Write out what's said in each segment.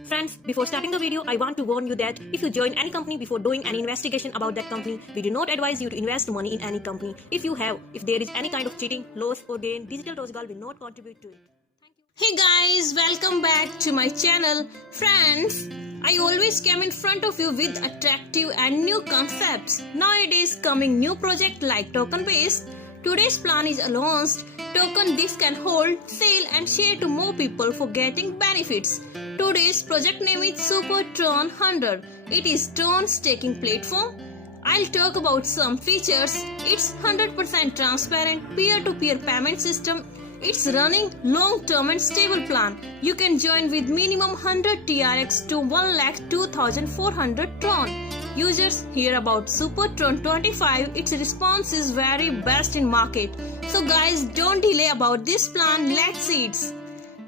Friends, before starting the video, I want to warn you that if you join any company before doing any investigation about that company, we do not advise you to invest money in any company. If there is any kind of cheating, loss or gain, Digital Rozgar will not contribute to it. Hey guys, welcome back to my channel. Friends, I always come in front of you with attractive and new concepts. Nowadays coming new project like token based. Today's plan is launched. Token this can hold, sell and share to more people for getting benefits. Today's project name is Super Tron 100. It is Tron staking platform. I'll talk about some features. It's 100% transparent peer-to-peer payment system. It's running long-term and stable plan. You can join with minimum 100 TRX to 1,02,400 Tron. Users hear about Super Tron 25. Its response is very best in market. So guys, don't delay about this plan. Let's see it.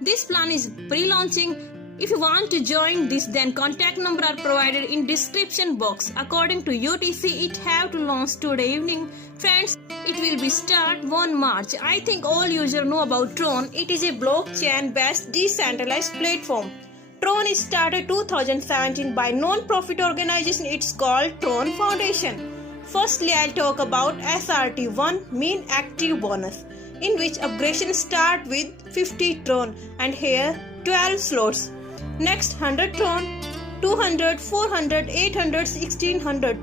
This plan is pre-launching. If you want to join this, then contact number are provided in description box. According to UTC, it have to launch today evening. Friends, it will be start 1 March. I think all users know about Tron. It is a blockchain based decentralized platform. Tron is started 2017 by non-profit organization. It's called Tron Foundation. Firstly, I'll talk about SRT1 mean active bonus, in which upgradation start with 50 Tron and here 12 slots. Next 100 Tron, 200, 400, 800, 1600.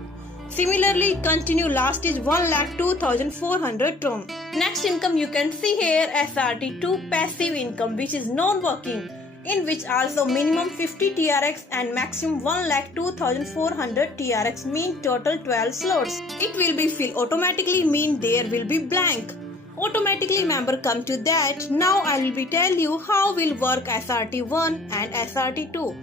Similarly, continue last is 1,02,400 Tron. Next income you can see here SRT2 passive income, which is non-working, in which also minimum 50 TRX and maximum 1,02,400 TRX mean total 12 slots. It will be filled automatically, mean there will be blank. Automatically member come to that. Now I will be tell you how will work SRT1 and SRT2,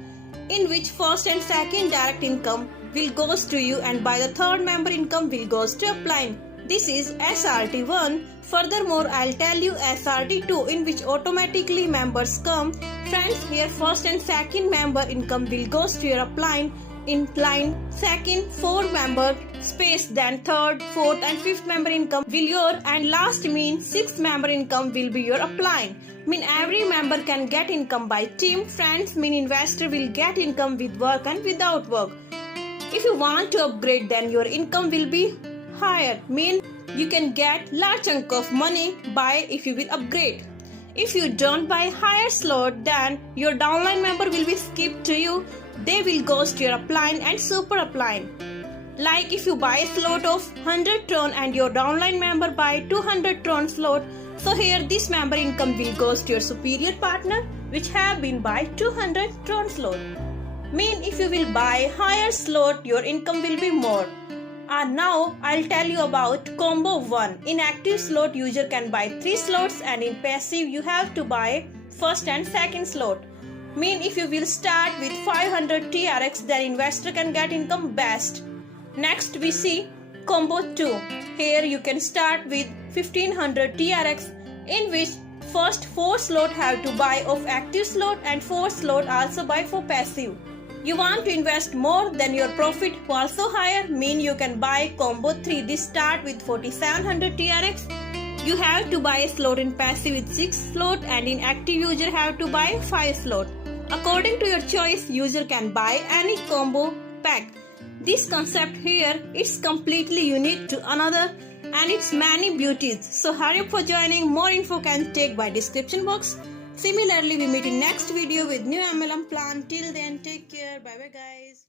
in which first and second direct income will goes to you and by the third member income will goes to upline. This is SRT1. Furthermore, I'll tell you SRT2, in which automatically members come. Friends, here first and second member income will goes to your upline. In line second, 4 member space, then third, fourth and fifth member income will your, and last mean 6th member income will be your upline. Mean every member can get income by team. Friends, mean investor will get income with work and without work. If you want to upgrade, then your income will be higher, mean you can get large chunk of money by if you will upgrade. If you don't buy higher slot, then your downline member will be skipped to you. They will go to your upline and super upline. Like if you buy a slot of 100 Tron and your downline member buy 200 Tron slot, so here this member income will go to your superior partner, which have been buy 200 Tron slot. Mean if you will buy higher slot, your income will be more. Now I'll tell you about combo 1. In active slot, user can buy 3 slots, and in passive you have to buy first and second slot. Mean if you will start with 500 TRX, then investor can get income best. Next we see combo 2. Here you can start with 1500 TRX, in which first 4 slot have to buy of active slot and 4 slot also buy for passive. You want to invest more, then your profit also higher, mean you can buy combo 3. This start with 4700 TRX. You have to buy a slot in passive with 6 slot, and in active user have to buy 5 slot. According to your choice, user can buy any combo pack. This concept here, it's completely unique to another and it's many beauties. So hurry up for joining. More info can take by description box. Similarly, we meet in next video with new MLM plan. Till then, take care. Bye bye guys.